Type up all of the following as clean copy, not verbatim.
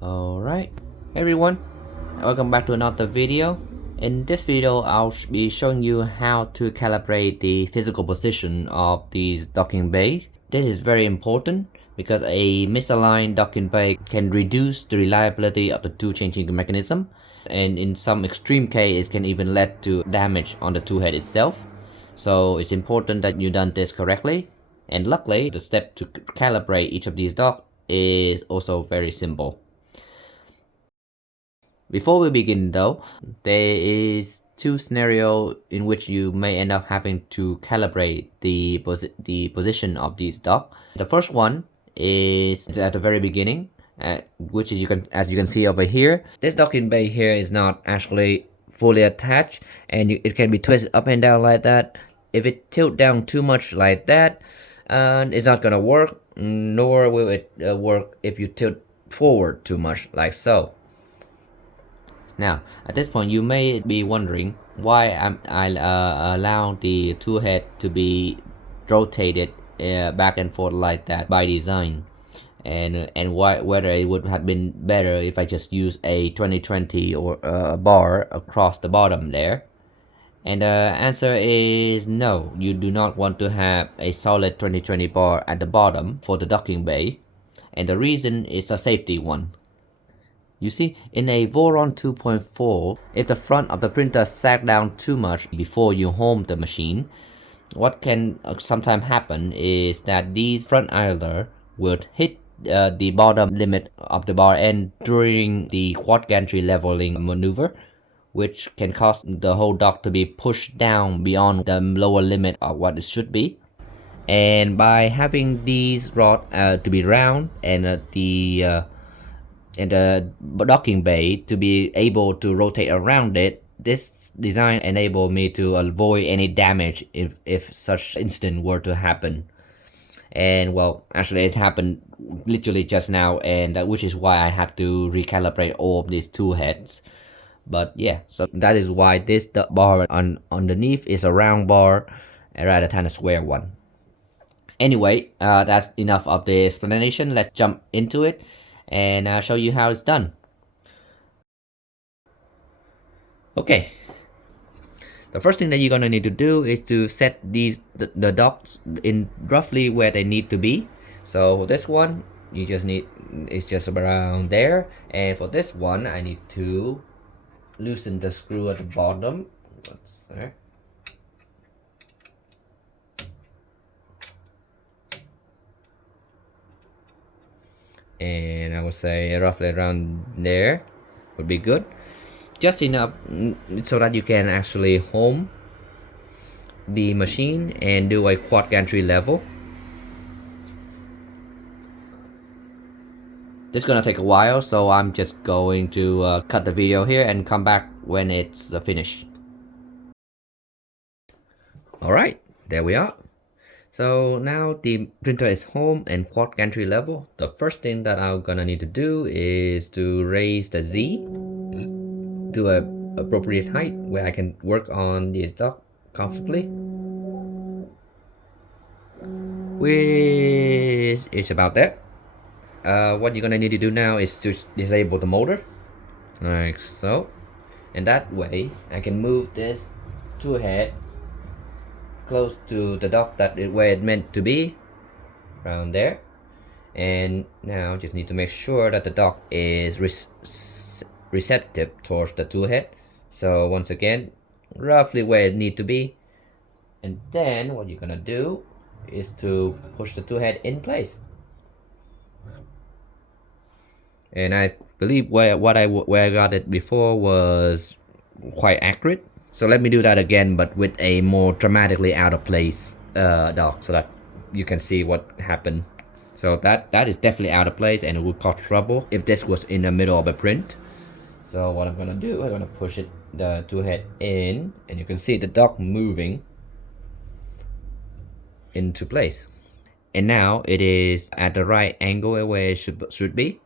Alright, hey everyone, welcome back to another video. In this video, I'll be showing you how to calibrate the physical position of these docking bays. This is very important because a misaligned docking bay can reduce the reliability of the tool changing mechanism, and in some extreme case, it can even lead to damage on the tool head itself. So it's important that you done this correctly. And luckily, the step to calibrate each of these docks is also very simple. Before we begin though, there is two scenarios in which you may end up having to calibrate the position of these docks. The first one is at the very beginning, which is as you can see over here. This docking bay here is not actually fully attached, and it can be twisted up and down like that. If it tilt down too much like that, it's not gonna work, nor will it work if you tilt forward too much like so. Now, at this point, you may be wondering why I allow the tool head to be rotated back and forth like that by design, and whether it would have been better if I just use a 2020 or a bar across the bottom there. And the answer is no, you do not want to have a solid 2020 bar at the bottom for the docking bay, and the reason is a safety one. You see, in a Voron 2.4, if the front of the printer sag down too much before you home the machine, what can sometimes happen is that these front idler would hit the bottom limit of the bar end during the quad gantry leveling maneuver, which can cause the whole dock to be pushed down beyond the lower limit of what it should be. And by having these rods to be round and the docking bay to be able to rotate around it, this design enabled me to avoid any damage if such incident were to happen. And well, actually it happened literally just now, and which is why I have to recalibrate all of these tool heads. But yeah, so that is why this bar underneath is a round bar rather than a square one. Anyway, that's enough of the explanation. Let's jump into it and I'll show you how it's done. Okay, the first thing that you're gonna need to do is to set the docks in roughly where they need to be. So this one, you just need, it's just around there, and for this one I need to loosen the screw at the bottom. What's there? And I would say roughly around there would be good, just enough so that you can actually home the machine and do a quad gantry level. This is gonna take a while, so I'm just going to cut the video here and come back when it's finished. Alright, there we are. So now the printer is home and quad gantry level. The first thing that I'm gonna need to do is to raise the Z to an appropriate height where I can work on this dock comfortably. Which is about that. What you're gonna need to do now is to disable the motor, like so. And that way I can move this tool head close to the dock where it meant to be, around there. And now just need to make sure that the dock is receptive towards the tool head. So once again, roughly where it need to be. And then what you're gonna do is to push the tool head in place. And I believe where I got it before was quite accurate. So let me do that again, but with a more dramatically out of place dock, so that you can see what happened. So that is definitely out of place, and it would cause trouble if this was in the middle of a print. So what I'm gonna do, I'm gonna push the tool head in, and you can see the dock moving into place. And now it is at the right angle where it should be.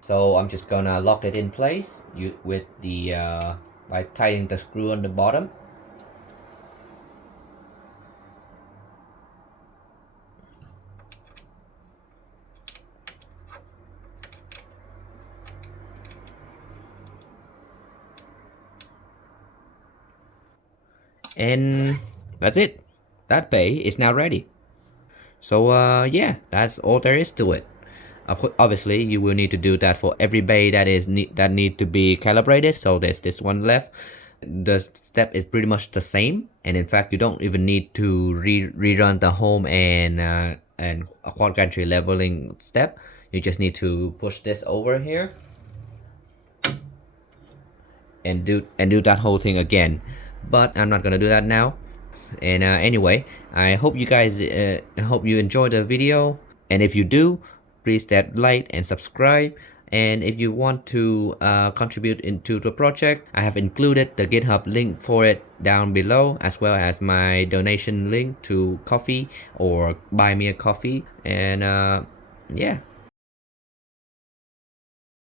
So I'm just gonna lock it in place with the by tightening the screw on the bottom. And that's it. That bay is now ready. So yeah, that's all there is to it. Obviously, you will need to do that for every bay that need to be calibrated. So there's this one left. The step is pretty much the same, and in fact, you don't even need to rerun the home and a quad gantry leveling step. You just need to push this over here and do that whole thing again. But I'm not gonna do that now. And anyway, I hope you guys I hope you enjoyed the video, and if you do, please that like and subscribe. And if you want to contribute into the project, I have included the GitHub link for it down below, as well as my donation link to coffee or buy me a coffee. And yeah,